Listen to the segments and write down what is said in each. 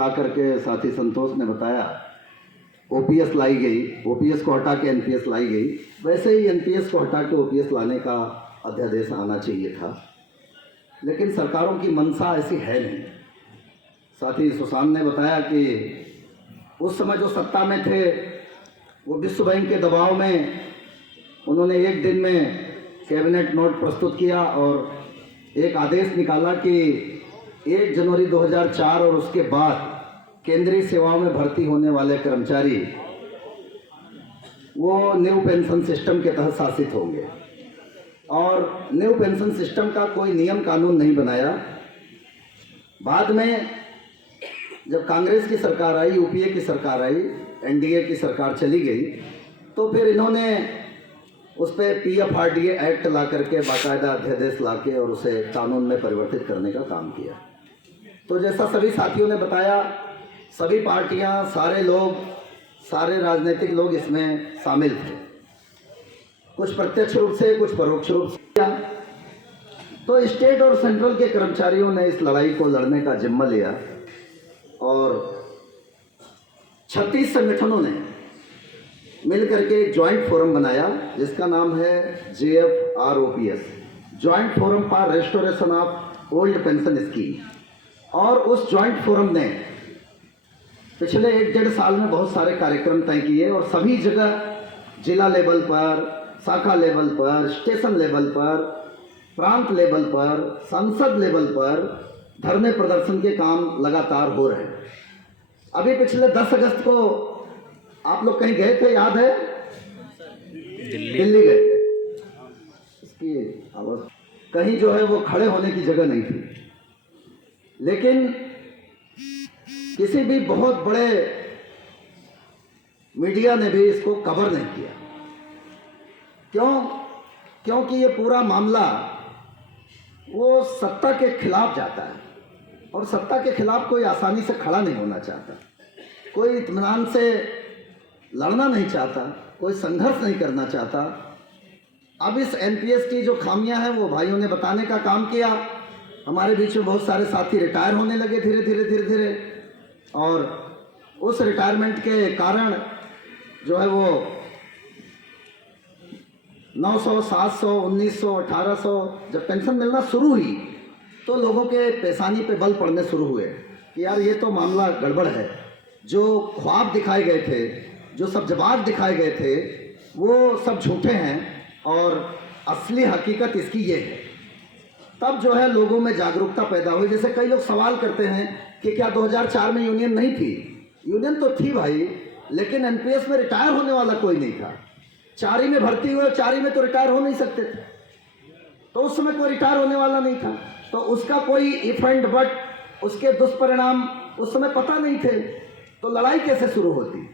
ला करके साथी संतोष ने बताया ओपीएस लाई गई, ओपीएस को हटा के एनपीएस लाई गई। वैसे ही एनपीएस को हटा के ओपीएस लाने का अध्यादेश आना चाहिए था, लेकिन सरकारों की मंशा ऐसी है नहीं। साथी सुशांत ने बताया कि उस समय जो सत्ता में थे वो विश्व बैंक के दबाव में उन्होंने एक दिन में कैबिनेट नोट प्रस्तुत किया और एक आदेश निकाला कि 1 जनवरी 2004 और उसके बाद केंद्रीय सेवाओं में भर्ती होने वाले कर्मचारी वो न्यू पेंशन सिस्टम के तहत शासित होंगे, और न्यू पेंशन सिस्टम का कोई नियम कानून नहीं बनाया। बाद में जब कांग्रेस की सरकार आई, यूपीए की सरकार आई, एनडीए की सरकार चली गई, तो फिर इन्होंने उस पर पीएफआरडीए एक्ट ला करके बाकायदा अध्यादेश ला के और उसे कानून में परिवर्तित करने का काम किया। तो जैसा सभी साथियों ने बताया, सभी पार्टियां, सारे लोग, सारे राजनीतिक लोग इसमें शामिल थे, कुछ प्रत्यक्ष रूप से, कुछ परोक्ष रूप से। तो स्टेट और सेंट्रल के कर्मचारियों ने इस लड़ाई को लड़ने का जिम्मा लिया और 36 संगठनों ने मिलकर के एक ज्वाइंट फोरम बनाया जिसका नाम है JFROPS, joint forum for restoration of old pension scheme. और उस ज्वाइंट फोरम ने पिछले 1-1.5 साल में बहुत सारे कार्यक्रम तय किए और सभी जगह जिला लेवल पर, शाखा लेवल पर, स्टेशन लेवल पर, प्रांत लेवल पर, संसद लेवल पर धरने प्रदर्शन के काम लगातार हो रहे हैं। अभी पिछले 10 अगस्त को आप लोग कहीं गए थे, याद है? दिल्ली गए थे। इसकी आवाज कहीं जो है वो खड़े होने की जगह नहीं थी, लेकिन किसी भी बहुत बड़े मीडिया ने भी इसको कवर नहीं किया। क्यों? क्योंकि ये पूरा मामला वो सत्ता के खिलाफ जाता है और सत्ता के खिलाफ कोई आसानी से खड़ा नहीं होना चाहता, कोई इत्मीनान से लड़ना नहीं चाहता, कोई संघर्ष नहीं करना चाहता। अब इस एनपीएस की जो खामियां हैं वो भाइयों ने बताने का काम किया। हमारे बीच में बहुत सारे साथी रिटायर होने लगे धीरे धीरे, और उस रिटायरमेंट के कारण जो है वो 900, 700, 1900, 1800 जब पेंशन मिलना शुरू हुई तो लोगों के पेशानी पे बल पड़ने शुरू हुए कि यार ये तो मामला गड़बड़ है। जो ख्वाब दिखाए गए थे, जो सब जवाब दिखाए गए थे, वो सब झूठे हैं और असली हकीकत इसकी ये है। तब जो है लोगों में जागरूकता पैदा हुई। जैसे कई लोग सवाल करते हैं कि क्या 2004 में यूनियन नहीं थी? यूनियन तो थी भाई, लेकिन एनपीएस में रिटायर होने वाला कोई नहीं था। 4 में भर्ती हुए, 4 में तो रिटायर हो नहीं सकते थे, तो उस समय कोई रिटायर होने वाला नहीं था, तो उसका कोई इफ एंड बट, उसके दुष्परिणाम उस समय पता नहीं थे। तो लड़ाई कैसे शुरू होती?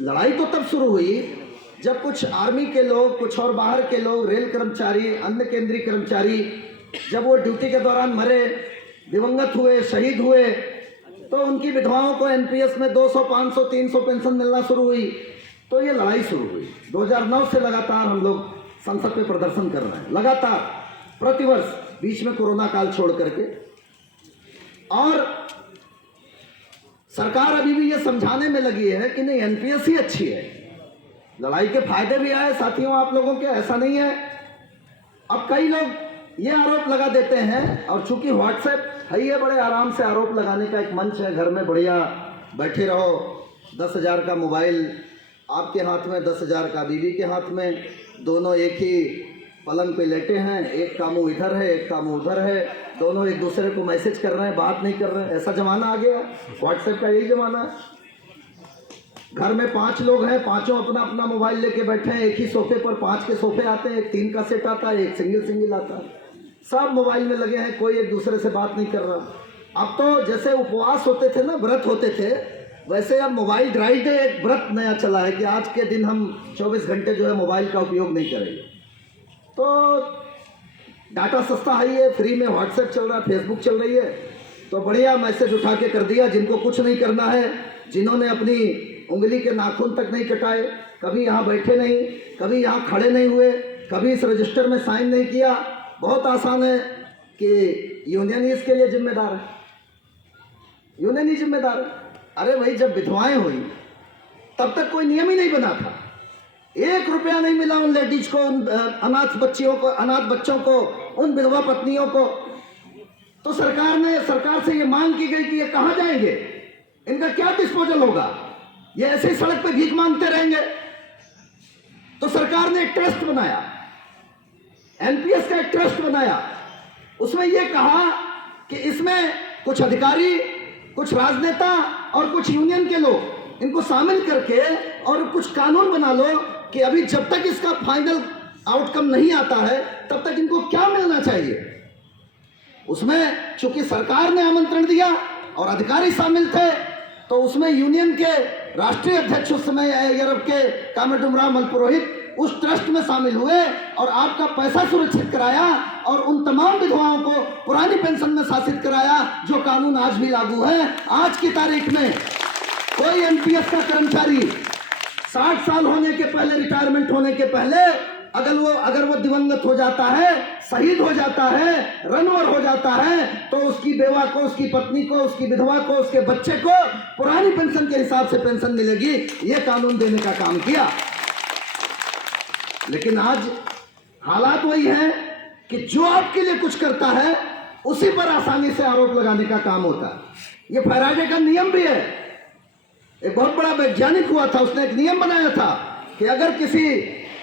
लड़ाई तो तब शुरू हुई जब कुछ आर्मी के लोग, कुछ और बाहर के लोग, रेल कर्मचारी, अन्य केंद्रीय कर्मचारी, जब वो ड्यूटी के दौरान मरे, दिवंगत हुए, शहीद हुए, तो उनकी विधवाओं को एनपीएस में 200, 500, 300 पेंशन मिलना शुरू हुई। तो ये लड़ाई शुरू हुई। 2009 से लगातार हम लोग संसद पे प्रदर्शन कर रहे हैं, लगातार प्रतिवर्ष, बीच में कोरोना काल छोड़ करके। और सरकार अभी भी ये समझाने में लगी है कि नहीं, एनपीएस ही अच्छी है। लड़ाई के फायदे भी आए साथियों आप लोगों के, ऐसा नहीं है। अब कई लोग ये आरोप लगा देते हैं, और चूंकि व्हाट्सएप है, ये बड़े आराम से आरोप लगाने का एक मंच है। घर में बढ़िया बैठे रहो, 10,000 का मोबाइल आपके हाथ में, 10,000 का बीवी के हाथ में, दोनों एक ही पलंग पे लेटे हैं, एक का मुंह इधर है, एक का मुंह उधर है, दोनों एक दूसरे को मैसेज कर रहे हैं, बात नहीं कर रहे हैं। ऐसा जमाना आ गया, व्हाट्सएप का यही जमाना है। घर में 5 लोग हैं, पांचों अपना अपना मोबाइल लेके बैठे हैं, एक ही सोफे पर 5 के सोफे आते हैं, एक 3 का सेट आता है, एक सिंगल आता है, सब मोबाइल में लगे हैं, कोई एक दूसरे से बात नहीं कर रहा। अब तो जैसे उपवास होते थे ना, व्रत होते थे, वैसे अब मोबाइल ड्राई डे एक व्रत नया चला है कि आज के दिन हम 24 घंटे जो है मोबाइल का उपयोग नहीं करेंगे। तो डाटा सस्ता है, फ्री में व्हाट्सएप चल रहा है, फेसबुक चल रही है, तो बढ़िया मैसेज उठा के कर दिया। जिनको कुछ नहीं करना है, जिन्होंने अपनी उंगली के नाखून तक नहीं कटाए, कभी यहाँ बैठे नहीं, कभी यहाँ खड़े नहीं हुए, कभी इस रजिस्टर में साइन नहीं किया, बहुत आसान है कि यूनियन ही इसके लिए जिम्मेदार है। यूनियन ही जिम्मेदार है। अरे भाई, जब विधवाएं हुई तब तक कोई नियम ही नहीं बना था, 1 रुपया नहीं मिला उन लेडीज को, उन अनाथ बच्चियों को, अनाथ बच्चों को, उन विधवा पत्नियों को। तो सरकार से ये मांग की गई कि ये कहां जाएंगे, इनका क्या डिस्पोजल होगा, ये ऐसे ही सड़क पे भीख मांगते रहेंगे। तो सरकार ने एक ट्रस्ट बनाया, एनपीएस का एक ट्रस्ट बनाया। उसमें यह कहा कि इसमें कुछ अधिकारी, कुछ राजनेता और कुछ यूनियन के लोग, इनको शामिल करके और कुछ कानून बना लो कि अभी जब तक इसका फाइनल आउटकम नहीं आता है तब तक इनको क्या मिलना चाहिए। उसमें चूंकि सरकार ने आमंत्रण दिया और अधिकारी शामिल थे, तो उसमें यूनियन के राष्ट्रीय अध्यक्ष उस समय यूरोप के कामरेड मलपुरोहित उस ट्रस्ट में शामिल हुए और आपका पैसा सुरक्षित कराया और उन तमाम विधवाओं को पुरानी पेंशन में शासित कराया, जो कानून आज भी लागू है। आज की तारीख में कोई एनपीएस का कर्मचारी 60 साल होने के पहले, रिटायरमेंट होने के पहले अगर वो दिवंगत हो जाता है, शहीद हो जाता है, रनवर हो जाता है, तो उसकी बेवा को, उसकी पत्नी को, उसकी विधवा को, उसके बच्चे को पुरानी पेंशन के हिसाब से पेंशन मिलेगी। ये कानून देने का काम किया। लेकिन आज हालात वही है कि जो आपके लिए कुछ करता है उसी पर आसानी से आरोप लगाने का काम होता है। ये फैराडे का नियम भी है। एक बहुत बड़ा वैज्ञानिक हुआ था, उसने एक नियम बनाया था कि अगर किसी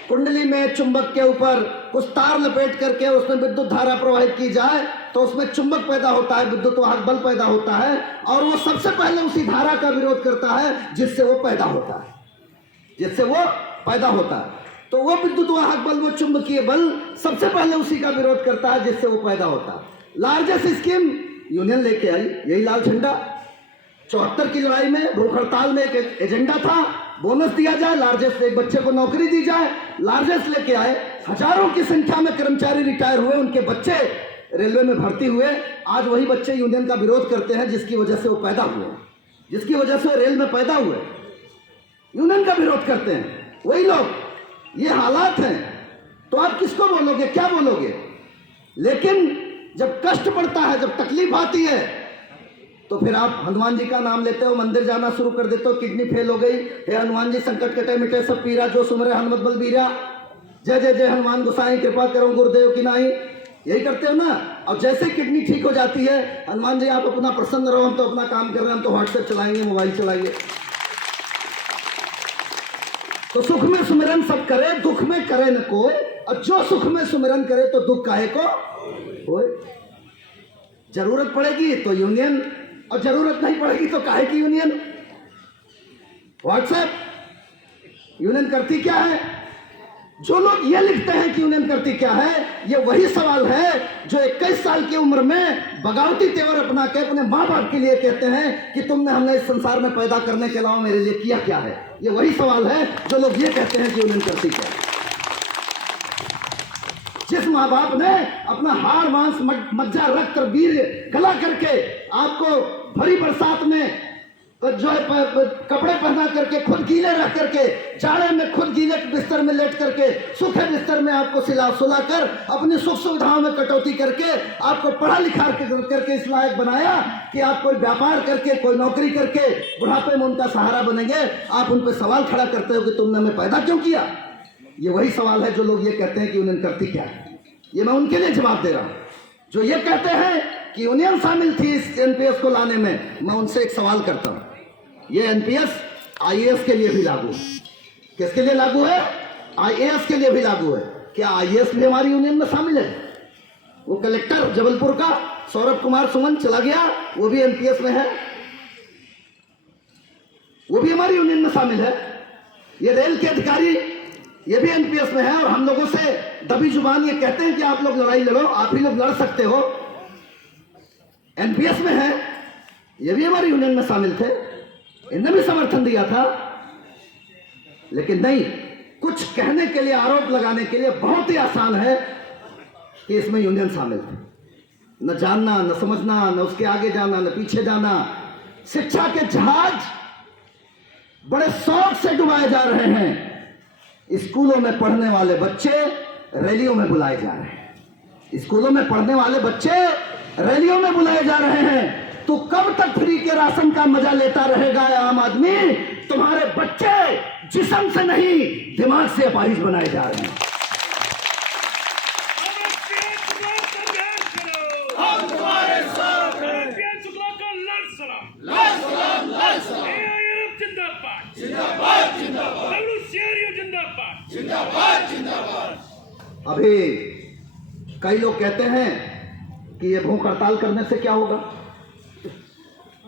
कुंडली में चुंबक के ऊपर कुछ तार लपेट करके उसमें विद्युत धारा प्रवाहित की जाए तो उसमें चुंबक पैदा होता है, विद्युत वाहक बल पैदा होता है, और वो सबसे पहले उसी धारा का विरोध करता है जिससे वो पैदा होता है, जिससे वो पैदा होता है। तो वो विद्युत वाहक बल, वो चुंबकीय बल सबसे पहले उसी का विरोध करता है जिससे वो पैदा होता है। लार्जेस्ट स्कीम यूनियन लेके आई, यही लाल झंडा। 74 की लड़ाई में, भूख हड़ताल में एक एजेंडा था, बोनस दिया जाए, लार्जेस्ट एक बच्चे को नौकरी दी जाए। लार्जेस्ट लेके आए, हजारों की संख्या में कर्मचारी रिटायर हुए, उनके बच्चे रेलवे में भर्ती हुए। आज वही बच्चे यूनियन का विरोध करते हैं जिसकी वजह से वो पैदा हुए, जिसकी वजह से रेल में पैदा हुए, यूनियन का विरोध करते हैं वही लोग। ये हालात हैं तो आप किसको बोलोगे, क्या बोलोगे? लेकिन जब कष्ट पड़ता है, जब तकलीफ आती है, तो फिर आप हनुमान जी का नाम लेते हो, मंदिर जाना शुरू कर देते हो, किडनी फेल हो गई, हे हनुमान जी संकट कटे मिटे सब पीरा, जो सुमरे हनुमत बलबीरा, जय जय जय हनुमान गोसाई कृपा करो गुरुदेव की नाही, यही करते हो ना। और जैसे किडनी ठीक हो जाती है, हनुमान जी आप अपना प्रसन्न रहो, हम तो अपना काम कर रहे हैं, हम तो व्हाट्सएप चलाएंगे, मोबाइल चलाएंगे। तो सुख में सुमिरन सब करे, दुख में करे न कोई, और जो सुख में सुमिरन करे तो दुख काहे को होए। जरूरत पड़ेगी तो यूनियन, और जरूरत नहीं पड़ेगी तो काहे की यूनियन। व्हाट्सएप यूनियन करती क्या है? जो लोग ये लिखते हैं कि यूनियन करती क्या है, ये वही सवाल है जो 21 साल की उम्र में बगावती तेवर अपना के अपने माँ बाप के लिए कहते हैं कि तुमने हमने इस संसार में पैदा करने के अलावा मेरे लिए किया क्या है। ये वही सवाल है जो लोग ये कहते हैं कि यूनियन करती क्या है। जिस माँ बाप ने अपना हाड़ मांस मज्जा रक्त और वीर गला करके आपको भरी बरसात में जो है कपड़े पहना करके, खुद गीले रह करके, जाड़े में खुद गीले बिस्तर में लेट करके, सूखे बिस्तर में आपको सुला कर, अपनी सुख सुविधाओं में कटौती करके आपको पढ़ा लिखा करके इस लायक बनाया कि आप कोई व्यापार करके, कोई नौकरी करके बुढ़ापे में उनका सहारा बनेंगे। आप उन पर सवाल खड़ा करते हो कि तुमने हमें पैदा क्यों किया। ये वही सवाल है जो लोग ये कहते हैं कि यूनियन करती क्या है। ये मैं उनके लिए जवाब दे रहा हूं जो ये कहते हैं कि यूनियन शामिल थी इस एनपीएस को लाने में। मैं उनसे एक सवाल करता हूं, ये एनपीएस आईएएस के लिए भी लागू है। किसके लिए लागू है? आईएएस के लिए भी लागू है। क्या आईएएस भी हमारी यूनियन में शामिल है? वो कलेक्टर जबलपुर का सौरभ कुमार सुमन चला गया, वो भी एनपीएस में है, वो भी हमारी यूनियन में शामिल है। ये रेल के अधिकारी, ये भी एनपीएस में है, और हम लोगों से दबी जुबान ये कहते हैं कि आप लोग लड़ाई लड़ो, आप ही लोग लड़ सकते हो, एनपीएस में है, ये भी हमारी यूनियन में शामिल थे, इन्हें भी समर्थन दिया था। लेकिन नहीं, कुछ कहने के लिए, आरोप लगाने के लिए बहुत ही आसान है कि इसमें यूनियन शामिल थे। न जानना, न समझना, न उसके आगे जाना, न पीछे जाना। शिक्षा के जहाज बड़े शौक से डुबाए जा रहे हैं। स्कूलों में पढ़ने वाले बच्चे रैलियों में बुलाए जा रहे हैं, स्कूलों में पढ़ने वाले बच्चे रैलियों में बुलाए जा रहे हैं। तू कब तक फ्री के राशन का मजा लेता रहेगा आम आदमी? तुम्हारे बच्चे जिस्म से नहीं दिमाग से अपाहिज बनाए जा रहे हैं। हम तुम्हारे साथ हैं। जिंदाबाद जिंदाबाद जिंदाबाद जिंदाबाद। अभी कई लोग कहते हैं कि ये भूख हड़ताल करने से क्या होगा।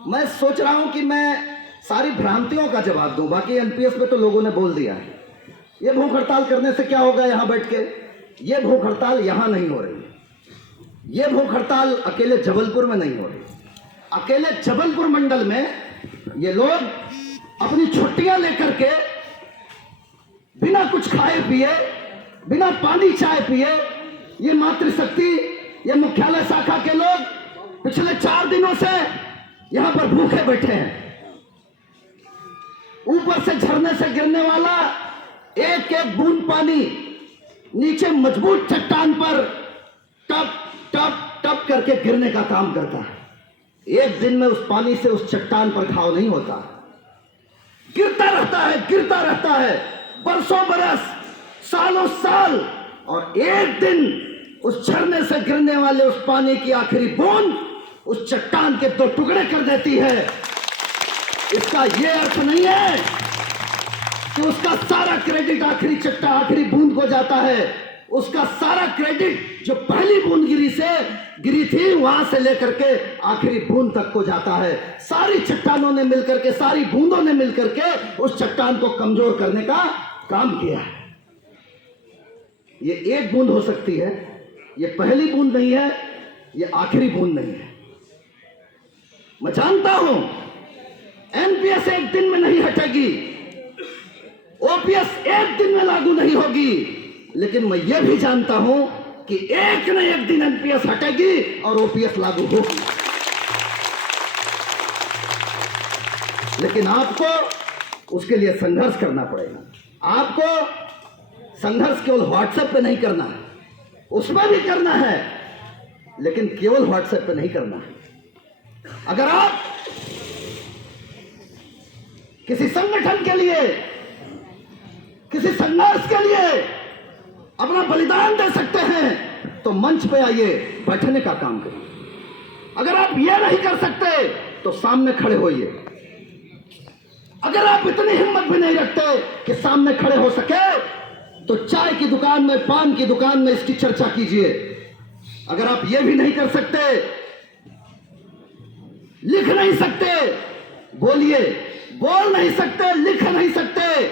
मैं सोच रहा हूं कि मैं सारी भ्रांतियों का जवाब दूं। बाकी एनपीएस में तो लोगों ने बोल दिया है। ये भूख हड़ताल करने से क्या होगा यहां बैठ के? ये भूख हड़ताल यहां नहीं हो रही। ये भूख हड़ताल अकेले जबलपुर में नहीं हो रही। अकेले जबलपुर मंडल में ये लोग अपनी छुट्टियां लेकर के बिना कुछ खाए पिए, बिना पानी चाय पिए, ये मातृशक्ति, ये मुख्यालय शाखा के लोग पिछले 4 दिनों से यहां पर भूखे बैठे हैं। ऊपर से झरने से गिरने वाला एक एक बूंद पानी नीचे मजबूत चट्टान पर टप टप टप करके गिरने का काम करता है। एक दिन में उस पानी से उस चट्टान पर घाव नहीं होता, गिरता रहता है बरसों बरस, सालों साल, और एक दिन उस झरने से गिरने वाले उस पानी की आखिरी बूंद उस चट्टान के 2 टुकड़े कर देती है। इसका यह अर्थ नहीं है कि उसका सारा क्रेडिट आखिरी बूंद को जाता है। उसका सारा क्रेडिट जो पहली बूंद गिरी थी वहां से लेकर के आखिरी बूंद तक को जाता है। सारी चट्टानों ने मिलकर के, सारी बूंदों ने मिलकर के उस चट्टान को कमजोर करने का काम किया है। ये एक बूंद हो सकती है, ये पहली बूंद नहीं है, ये आखिरी बूंद नहीं है। मैं जानता हूं एनपीएस एक दिन में नहीं हटेगी, ओपीएस एक दिन में लागू नहीं होगी, लेकिन मैं यह भी जानता हूं कि एक न एक दिन एनपीएस हटेगी और ओपीएस लागू होगी। लेकिन आपको उसके लिए संघर्ष करना पड़ेगा। आपको संघर्ष केवल व्हाट्सएप पे नहीं करना है, उसमें भी करना है, लेकिन केवल व्हाट्सएप पे नहीं करना है। अगर आप किसी संगठन के लिए, किसी संघर्ष के लिए अपना बलिदान दे सकते हैं तो मंच पे आइए, बैठने का काम करिए। अगर आप यह नहीं कर सकते तो सामने खड़े होइए। अगर आप इतनी हिम्मत भी नहीं रखते कि सामने खड़े हो सके तो चाय की दुकान में, पान की दुकान में इसकी चर्चा कीजिए। अगर आप यह भी नहीं कर सकते, लिख नहीं सकते, बोलिए, बोल नहीं सकते, लिख नहीं सकते,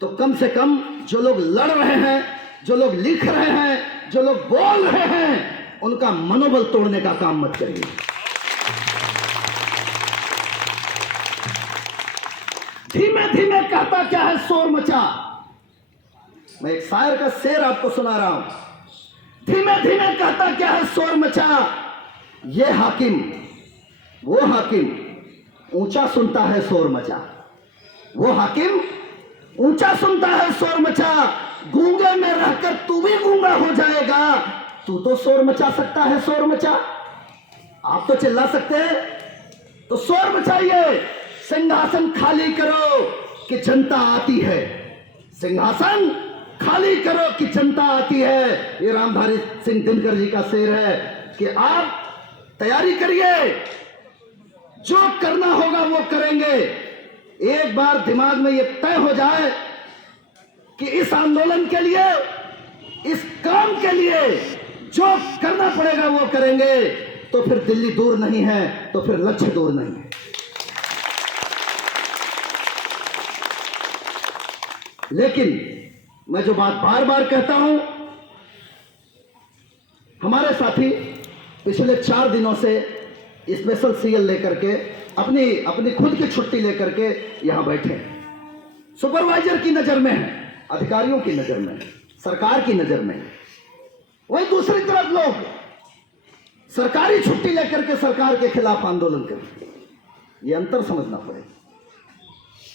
तो कम से कम जो लोग लड़ रहे हैं, जो लोग लिख रहे हैं, जो लोग बोल रहे हैं, उनका मनोबल तोड़ने का काम मत करिए। धीमे धीमे कहता क्या है शोर मचा। मैं एक शायर का शेर आपको सुना रहा हूं। धीमे धीमे कहता क्या है शोर मचा, ये हाकिम वो हाकिम ऊंचा सुनता है शोर मचा। वो हाकिम ऊंचा सुनता है शोर मचा, गूंगे में रहकर तू भी गूंगा हो जाएगा। तू तो शोर मचा सकता है, शोर मचा। आप तो चिल्ला सकते हैं, तो शोर मचाइए। सिंहासन खाली करो कि जनता आती है। सिंहासन खाली करो कि जनता आती है। ये रामधारी सिंह दिनकर जी का शेर है कि आप तैयारी करिए, जो करना होगा वो करेंगे। एक बार दिमाग में ये तय हो जाए कि इस आंदोलन के लिए, इस काम के लिए जो करना पड़ेगा वो करेंगे, तो फिर दिल्ली दूर नहीं है, तो फिर लक्ष्य दूर नहीं है। लेकिन मैं जो बात बार बार कहता हूं, हमारे साथी पिछले 4 दिनों से स्पेशल सीएल लेकर के अपनी खुद की छुट्टी लेकर के यहां बैठे हैं। सुपरवाइजर की नजर में है, अधिकारियों की नजर में है, सरकार की नजर में है। वही दूसरी तरफ लोग सरकारी छुट्टी लेकर के सरकार के खिलाफ आंदोलन करें। यह अंतर समझना पड़ेगा,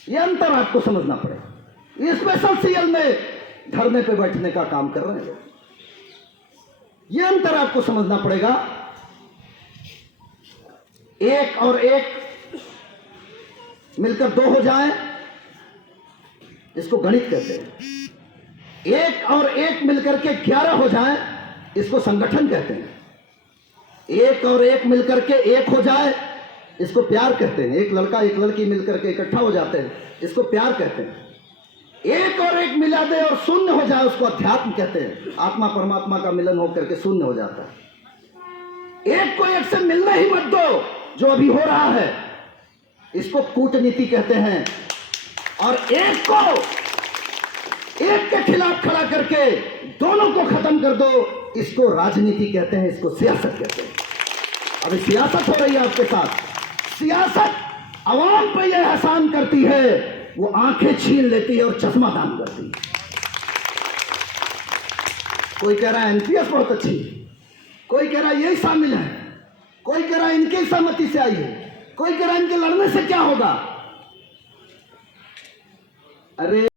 यह अंतर आपको समझना पड़ेगा। ये स्पेशल सीएल में धरने पे बैठने का काम कर रहे हैं, यह अंतर आपको समझना पड़ेगा। एक और एक मिलकर 2 हो जाए, इसको गणित कहते हैं। एक और एक मिलकर के 11 हो जाए, इसको संगठन कहते हैं। एक और एक मिलकर के 1 हो जाए, इसको प्यार कहते हैं। एक लड़का एक लड़की मिलकर के इकट्ठा हो जाते हैं, इसको प्यार कहते हैं। एक और एक मिला दे और शून्य हो जाए, उसको अध्यात्म कहते हैं। आत्मा परमात्मा का मिलन होकर के शून्य हो जाता है। एक को एक से मिलने ही मत दो, जो अभी हो रहा है, इसको कूटनीति कहते हैं। और एक को एक के खिलाफ खड़ा करके दोनों को खत्म कर दो, इसको राजनीति कहते हैं, इसको सियासत कहते हैं। अभी सियासत हो रही है आपके साथ। सियासत अवाम पे यह एहसान करती है, वो आंखें छीन लेती है और चश्मा दान करती है। कोई कह रहा है एनपीएस बहुत अच्छी है, कोई कह रहा है यही शामिल है, कोई कह रहा है इनकी सहमति से आई है, कोई कह रहा है इनके लड़ने से क्या होगा। अरे